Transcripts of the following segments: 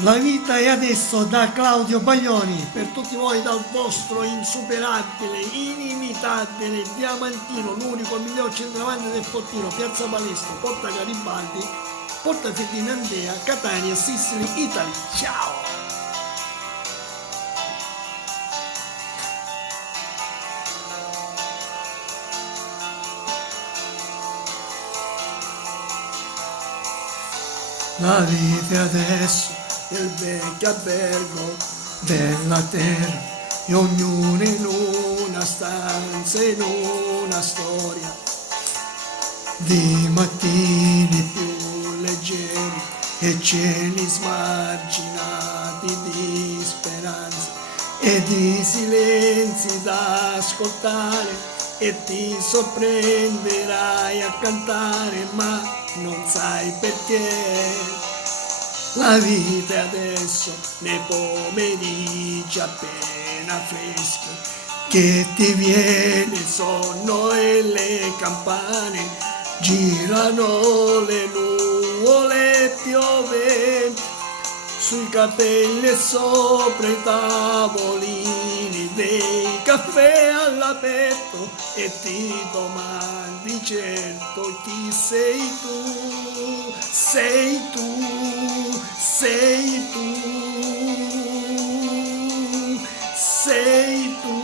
La vita è adesso da Claudio Baglioni, per tutti voi dal vostro insuperabile, inimitabile, diamantino, l'unico miglior centravanti del Fortino, Piazza Palestro, Porta Garibaldi, Porta Ferdinandea, Catania, Sicily, Italy. Ciao! La vita adesso nel vecchio albergo della terra e ognuno in una stanza, in una storia di mattini più leggeri e cieli smarginati di speranza e di silenzi da ascoltare e ti sorprenderai a cantare, ma non sai perché. La vita è adesso nei pomeriggi appena freschi, che ti viene sonno e le campane girano, le nuvole piove sui capelli e sopra i tavolini dei caffè all'aperto e ti domandi certo chi sei tu, sei tu, sei tu, sei tu.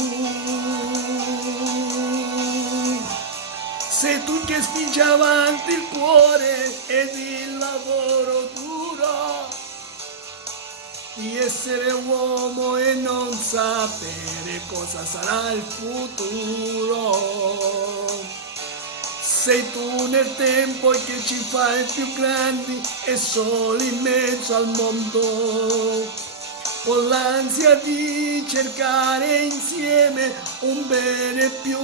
Sei tu che spingi avanti il cuore ed il lavoro duro di essere uomo e non sapere cosa sarà il futuro. Sei tu nel tempo che ci fai più grandi e soli in mezzo al mondo, con l'ansia di cercare insieme un bene più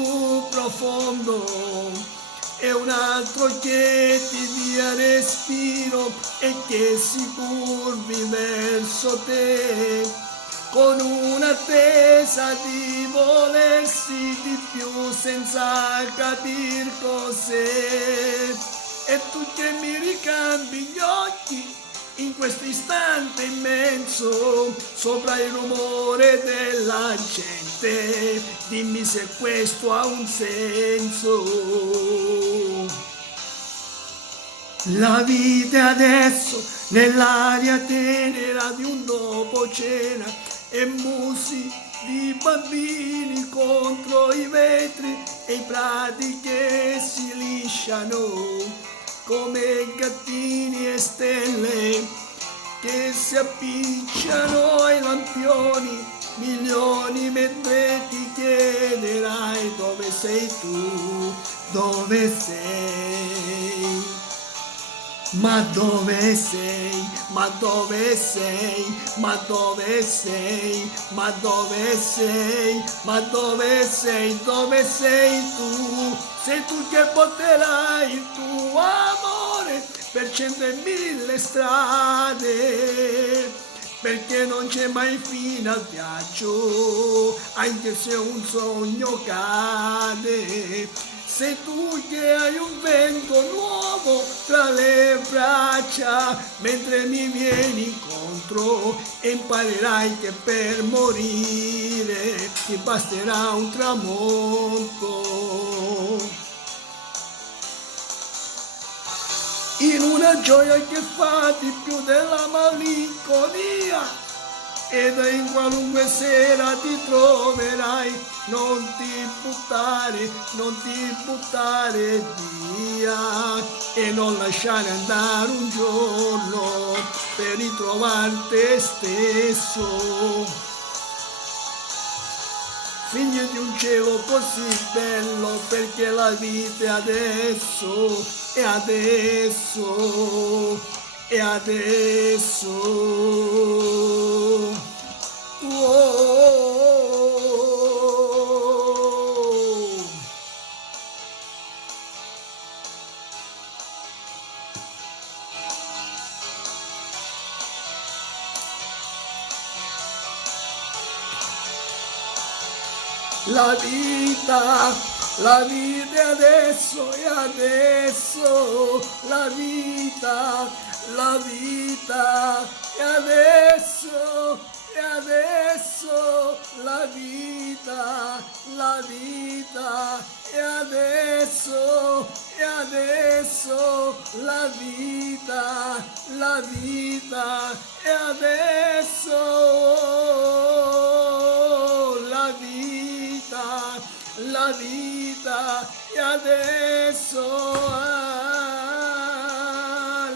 profondo e un altro che ti dia respiro e che si curvi verso te con un'attesa di volersi di più senza capir cos'è. E tu che mi ricambi gli occhi in questo istante immenso, sopra il rumore della gente, dimmi se questo ha un senso. La vita adesso nell'aria tenera di un dopo cena e musi di bambini contro i vetri e i prati che si lisciano come gattini e stelle che si appicciano ai lampioni, milioni mentre ti chiederai dove sei tu, dove sei. Ma dove sei, ma dove sei, ma dove sei, ma dove sei, ma dove sei, dove sei tu? Sei tu che porterai il tuo amore per 100.000 strade, perché non c'è mai fine al viaggio, anche se un sogno cade. Sei tu che hai un vento nuovo tra le braccia, mentre mi vieni incontro e imparerai che per morire ti basterà un tramonto. In una gioia che fa di più della malinconia, ed in qualunque sera ti troverai, non ti buttare via e non lasciare andare un giorno per ritrovare te stesso. Figli di un cielo così bello, perché la vita è adesso, è adesso, è adesso. Oh. La vita è adesso, è adesso, la vita è adesso. la vita e adesso la vita e adesso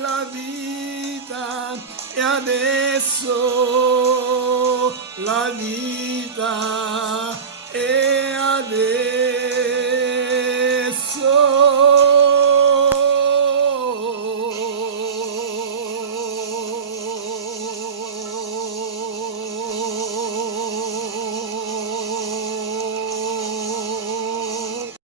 la vita e adesso la vita e adesso